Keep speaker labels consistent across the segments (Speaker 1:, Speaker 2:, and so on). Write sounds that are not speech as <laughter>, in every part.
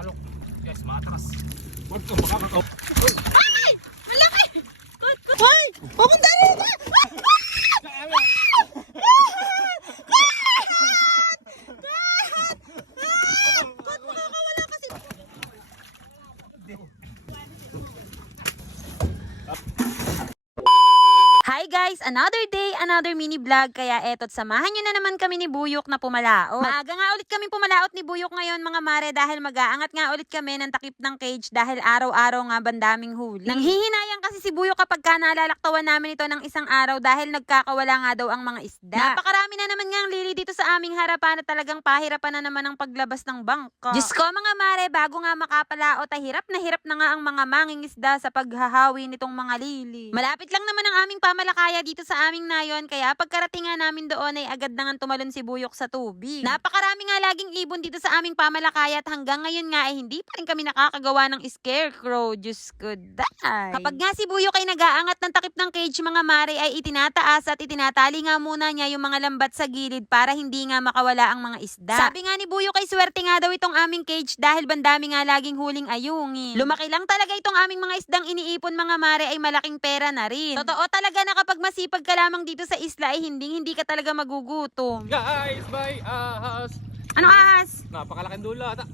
Speaker 1: salok. Guys, matras. Huwag ko makakataw.
Speaker 2: Hoy! Pupunta rin ka!
Speaker 3: Hi Another day, another mini vlog. Kaya eto't samahan nyo na naman kami ni Buyok na pumalaot. Maaga nga ulit kami pumalaot ni Buyok ngayon mga mare dahil mag-aangat nga ulit kami ng takip ng cage dahil araw-araw nga bandaming huli. Nanghihinayang kasi si Buyok kapag ka nalalaktawan namin ito ng isang araw dahil nagkakawala nga daw ang mga isda. Napakarami na naman nga ang lili dito sa aming harapan at talagang pahirapan na naman ang paglabas ng bangka. Diyos ko mga mare, bago nga makapalaot ay hirap na hirap na nga ang mga mangingisda sa paghahawi nitong mga lili. Malapit lang naman ang aming pamalakaya dito sa aming nayon kaya pagkarating nga namin doon ay agad na nga tumalon si Buyok sa tubig. Napakarami nga laging ibon dito sa aming pamalakaya at hanggang ngayon nga ay hindi pa rin kami nakakagawa ng scarecrow. Diyos ko, day. Kapag nga si Buyok ay nag-aangat ng takip ng cage mga mare ay itinataas at itinatali nga muna niya yung mga lambat sa gilid para hindi nga makawala ang mga isda. Sabi nga ni Buyok ay swerte nga daw itong aming cage dahil bandami nga laging huling ayungin. Lumaki lang talaga itong aming mga isdang iniipon mga mare ay malaking pera na rin. Totoo talaga na kapag masipag ka lamang dito sa isla ay hindi hindi ka talaga magugutom.
Speaker 1: Guys, may ahas.
Speaker 3: Ano ahas?
Speaker 1: Napakalaking dula ata.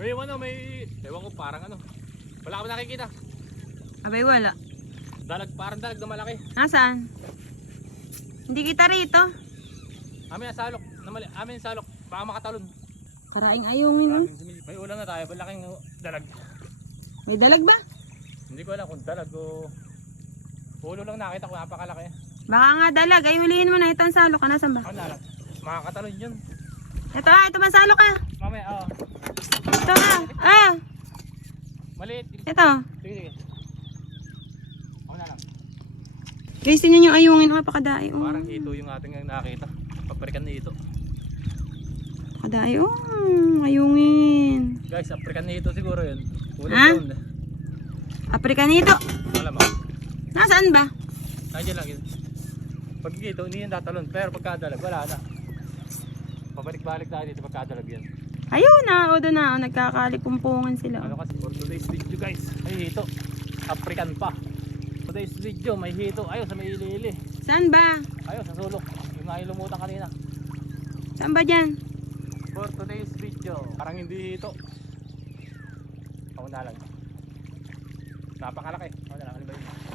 Speaker 1: May ano, may... Ewan ko, parang ano. Wala ba nakikita?
Speaker 3: Abay wala.
Speaker 1: Dalag, parang dalag na malaki.
Speaker 3: Nasaan? Hindi kita rito.
Speaker 1: Amin ang salok. Namali, amin ang salok. Baka makatalon.
Speaker 3: Karaing.
Speaker 1: Maraming sumili. May ulam na tayo. Malaking dalag.
Speaker 3: May dalag ba?
Speaker 1: Hindi ko alam kung dalag o... Ulo lang nakita ko. Napakalaki.
Speaker 3: Baka nga dalag. Ay hulihin mo na ito ang salok. Nasaan ba?
Speaker 1: Ano na. Makakatalon yun.
Speaker 3: Ito ah, ito man salok ah.
Speaker 1: Mamaya, oo.
Speaker 3: Ito ah. Ah,
Speaker 1: Maliit.
Speaker 3: ito.
Speaker 1: Sige, sige. Ako na lang.
Speaker 3: Guys, tingnan yung ayungin. Oh, pakadai. Oh.
Speaker 1: Parang ito yung ating nakita. Paprikan na ito.
Speaker 3: Pakadai. Oh, ayungin.
Speaker 1: Guys, African na ito siguro yun. Ulo
Speaker 3: Ha?
Speaker 1: brown.
Speaker 3: Africanito.
Speaker 1: Alam mo.
Speaker 3: Nasaan ba?
Speaker 1: Nandiyan lang yun. Pag dito, hindi yan tatalon. Pero pagkadalag, wala na. Pabalik-balik tayo dito pagkadalag yan.
Speaker 3: Ayun na. O doon na. O, nagkakalikumpungan sila.
Speaker 1: Ano kasi for today's video guys, may hito. African pa. Today's video, may hito. Ayun, sa may ilili.
Speaker 3: Saan ba?
Speaker 1: Ayun, sa sulok. Yung lumutang kanina.
Speaker 3: Saan ba dyan?
Speaker 1: For today's video, parang hindi hito. Ako na lang. Napakalaki. Ako na lang, ano ba yun?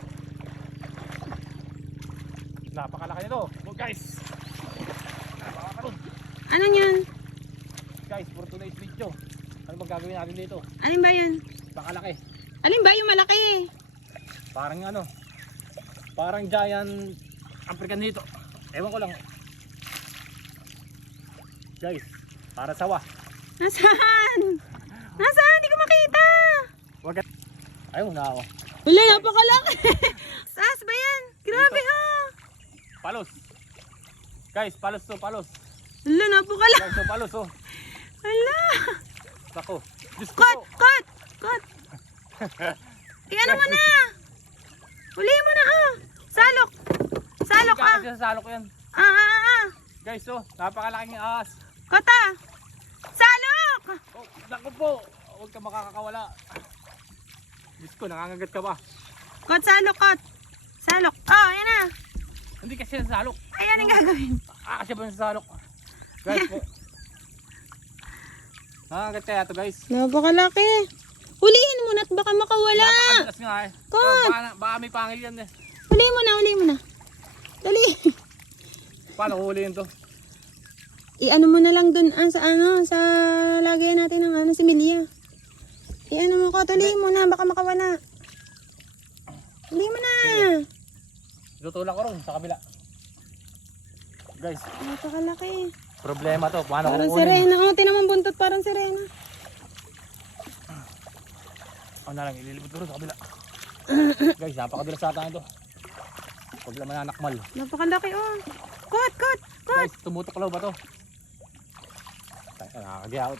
Speaker 1: Napakalaki nito. Oh, guys!
Speaker 3: Ano yun?
Speaker 1: Guys, for today's video, ano bang gagawin natin dito?
Speaker 3: Alin ba yun?
Speaker 1: Pakalaki.
Speaker 3: Alin ba yung malaki?
Speaker 1: Parang ano, parang giant African dito. Ewan ko lang. Guys, para sawa.
Speaker 3: Nasaan? Nasaan? Hindi ko makita.
Speaker 1: Wag Ayun na ako.
Speaker 3: Wala, napakalaki. <laughs> Sas ba yan? Grabe ah.
Speaker 1: Palos. Guys, palos to, palos.
Speaker 3: Wala, napakalaki.
Speaker 1: Guys, to, palos oh.
Speaker 3: Wala.
Speaker 1: Sako. Diyos ko
Speaker 3: Cut, cut, cut. <laughs> Eh, ano mo na? Huli mo na ah. Salok. Salok ah.
Speaker 1: Kasi sa salok yan.
Speaker 3: Ah, ah, ah, ah.
Speaker 1: Guys, oh, napakalaking ahas.
Speaker 3: Cut ah. Salok.
Speaker 1: Oh, naku po. Huwag ka makakawala. Diyos ko, nangangagat ka ba?
Speaker 3: Cut, salok, cut. Salok. Oh, ayan na.
Speaker 1: Hindi kasi sa salok.
Speaker 3: Ayan ang gagawin.
Speaker 1: Ah, kasi ba sa salok? Guys, po. Nangangagat kaya to guys.
Speaker 3: Napakalaki. Hulihin mo na at baka makawala.
Speaker 1: Napakadulas nga eh. So, baka, baka may pangil yan eh.
Speaker 3: Huli mo na, huli mo na. Dali.
Speaker 1: Paano huhulihin to?
Speaker 3: I-ano mo na lang dun ah, sa ano, sa lagayan natin ng ano, si Milia. I-ano mo ko, tuloy mo na, baka makawala. Huli mo na.
Speaker 1: Tutulak ko ron sa kabila. Guys,
Speaker 3: Napakalaki.
Speaker 1: problema to. Paano
Speaker 3: Parang
Speaker 1: kukunin?
Speaker 3: sirena. Oh, tinamang buntot parang sirena.
Speaker 1: Ako na lang, ililibot ko ron sa kabila. <clears throat> Guys, napakadulas sa atin ito. Huwag lang mananakmal.
Speaker 3: Napakalaki oh. Kot, kot, kot.
Speaker 1: Guys, tumutuklaw ba to? Tayo, nakakagiyawat.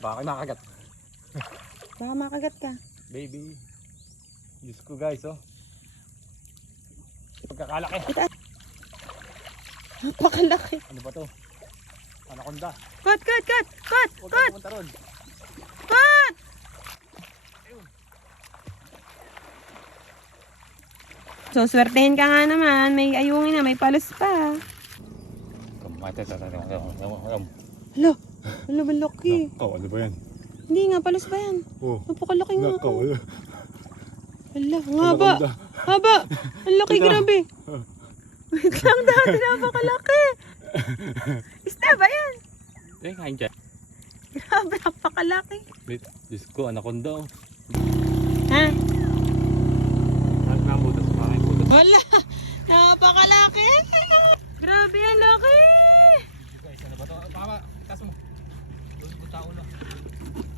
Speaker 1: Baka kayo makagat.
Speaker 3: Baka makagat ka.
Speaker 1: Baby. Diyos ko guys, oh. Pagkakalaki.
Speaker 3: Napakalaki.
Speaker 1: Ano ba to? Anaconda.
Speaker 2: Cut, cut, cut, cut,
Speaker 1: Huwag
Speaker 2: cut,
Speaker 1: pumunta ron.
Speaker 2: cut! So, swertehin ka nga naman. May ayungin na, may palos pa. Hala, hala ba laki?
Speaker 4: Nakaw, ano ba yan?
Speaker 2: Hindi nga, palos ba yan?
Speaker 4: Oh,
Speaker 2: Napakalaki nga
Speaker 4: nakaw.
Speaker 2: Hala, ang haba. Haba. Ang laki, grabe. <laughs> Wait lang dati, napakalaki. Isda ba yan?
Speaker 1: Eh, kain dyan.
Speaker 2: Grabe, napakalaki.
Speaker 1: Wait, Diyos ko, anaconda oh.
Speaker 2: Ha?
Speaker 1: Lahat ng butas, parang butas.
Speaker 2: Wala. Napakalaki. Grabe, ang laki.
Speaker 1: Guys, ano ba ito? Baka, itas mo. Doon punta ulo.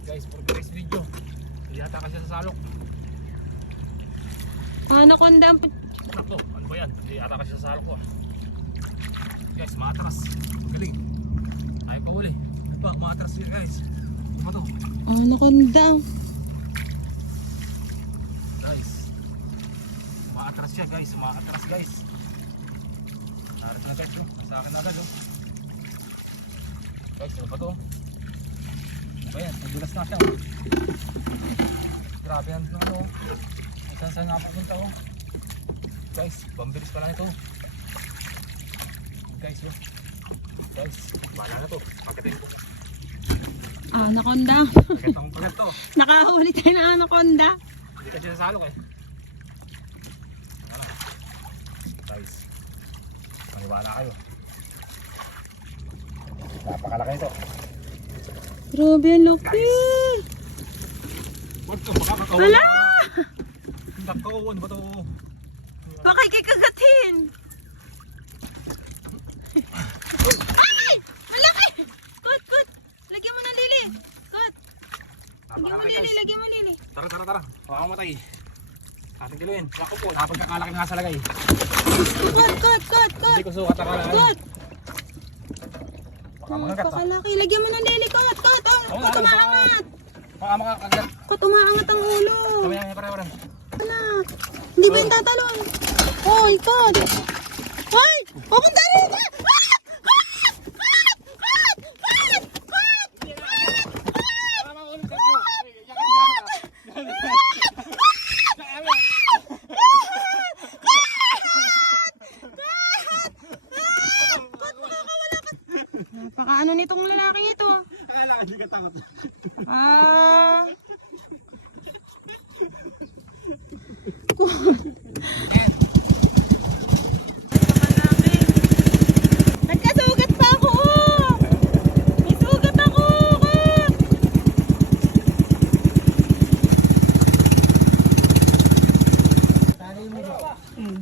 Speaker 1: Guys, for today's video. Iyata ka siya sa salok.
Speaker 2: Anaconda ang
Speaker 1: Nako, ano ba yan? Iyata ka siya sa ko. ah. Guys, maatras. Galing. Ayaw ko uli. Diba, maatras siya guys. Ano ito?
Speaker 2: Anaconda.
Speaker 1: Guys. Maatras siya guys. Maatras guys. Narito na guys. Oh. Sa akin na agad oh. Guys, ano ba ito? Ano ba yan? Nadulas na siya oh. Grabe ang ano. Saan saan nga pupunta oh. Guys, pambilis pala nito. Guys, oh. Guys, bahala na to. Pagkatin ko.
Speaker 2: Anaconda.
Speaker 1: Pagkatang pagkat to. <laughs>
Speaker 2: Nakahuli tayo ng anaconda.
Speaker 1: Hindi kasi nasalo eh. Ano? Guys. Maniwala kayo. Napakalaki ito.
Speaker 2: Grabe, ang laki.
Speaker 1: Wag ka
Speaker 2: Wala!
Speaker 1: Nakawan ba ito?
Speaker 2: Baka kikagatin. Ay! Ang laki! Cut, cut. Lagyan mo ng lili. Cut. Lagyan mo lili, lagyan mo lili.
Speaker 1: Tara, tara, tara. Huwag kang matay. Ating kiluin. Ako po, napagkakalaki nga sa lagay.
Speaker 2: Cut, cut, cut, cut.
Speaker 1: Hindi ko sukat ang kalaki.
Speaker 2: Cut.
Speaker 1: Baka makagat ha.
Speaker 2: Napakalaki. Lagyan mo ng lili. Cut, cut. Oh,
Speaker 1: baka-
Speaker 2: umaangat.
Speaker 1: Baka makakagat.
Speaker 2: Cut, umaangat ang ulo.
Speaker 1: Kami na, pare, pare.
Speaker 2: Anak. Hindi ba yung tatalon? Hoy, cut. Hoy! Pupunta rito! Ah! Napakaano nitong lalaking ito? Ah. Nagkasugat pa ako! oh! May sugat ako!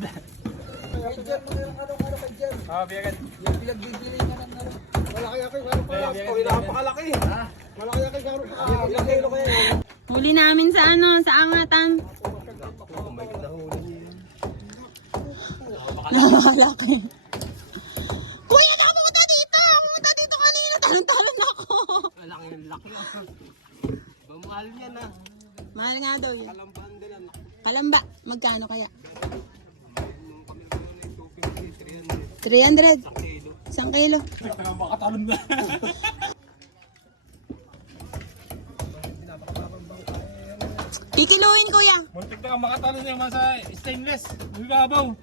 Speaker 2: Kat!
Speaker 1: Ah, biyagan.
Speaker 2: Huli namin sa ano, sa angatan. Nakalaki. Kuya, baka pumunta dito! Pumunta dito kanina! Talon-talon ako!
Speaker 1: Laki, laki. Bamahal yan ah.
Speaker 2: Mahal nga daw yun. Kalamba. Magkano kaya? 300. Isang kilo.
Speaker 1: Baka talon na. <laughs>
Speaker 2: Kikiluin, kuya.
Speaker 1: Muntik na kang makatalon yung mga sa stainless. Ugabaw.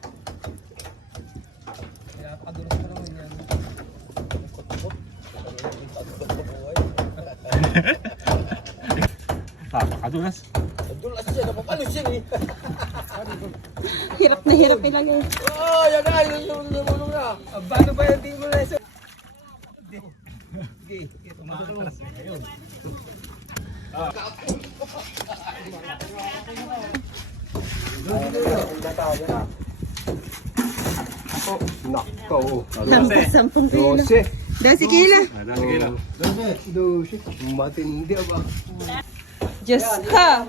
Speaker 1: Napakadulas. <laughs>
Speaker 2: Hirap na hirap ilagay.
Speaker 1: Paano ba yung tingin mo na isa?
Speaker 4: Nakaw.
Speaker 2: Sampung, kilo. Dasi kilo.
Speaker 1: Sige lang.
Speaker 4: Dose. Matindi ba?
Speaker 2: Diyos ka.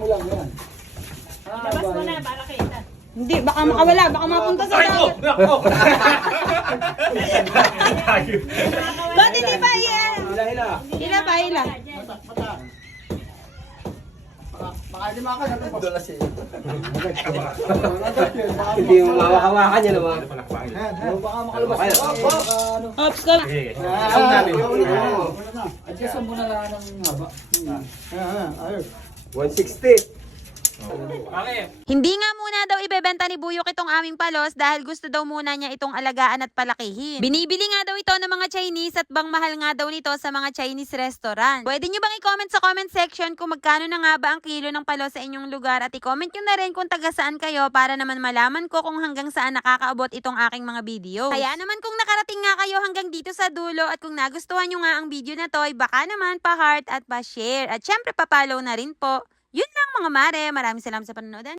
Speaker 2: Hindi, baka makawala. Baka mapunta sa dagat. Ba't hindi pa iyan? Hila pa, hila.
Speaker 4: Dulas eh. Hindi mo mawakawakan yan naman. Baka makalabas.
Speaker 2: Ops, go.
Speaker 1: Sige.
Speaker 4: Adjustan mo na lang ng haba. 160.
Speaker 3: Hindi nga muna daw ibebenta ni Buyok itong aming palos dahil gusto daw muna niya itong alagaan at palakihin. Binibili nga daw ito ng mga Chinese at bang mahal nga daw nito sa mga Chinese restaurant. Pwede nyo bang i-comment sa comment section kung magkano na nga ba ang kilo ng palos sa inyong lugar at i-comment nyo na rin kung taga saan kayo para naman malaman ko kung hanggang saan nakakaabot itong aking mga video. Kaya naman kung nakarating nga kayo hanggang dito sa dulo at kung nagustuhan nyo nga ang video na to, ay baka naman pa-heart at pa-share. At syempre pa-follow na rin po. Yun lang mga mare. Maraming salamat sa panonood.